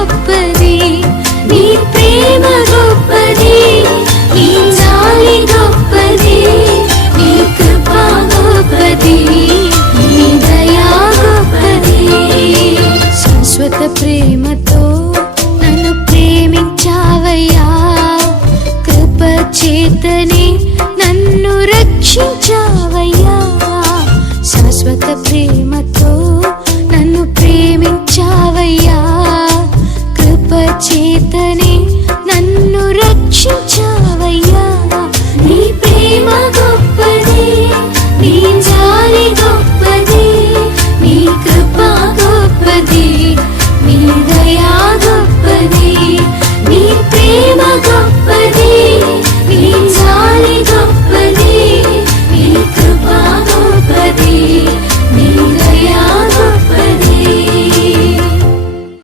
గొప్పది, నీ ప్రేమ గొప్పది, నీ జాలి గొప్పది, నీ కృప గొప్పది, నీ దయా గొప్పది. శాశ్వత ప్రేమతో నన్ను ప్రేమించావయ్యా, కృప చేతనే నన్ను రక్షించావయ్యా. శాశ్వత ప్రేమతో నన్ను ప్రేమించావయ్యా, కృప చేతనే నన్ను రక్షించావయ్యా. నీ ప్రేమ గొప్పది, నీ జాలి గొప్పది, నీ కృప గొప్పది,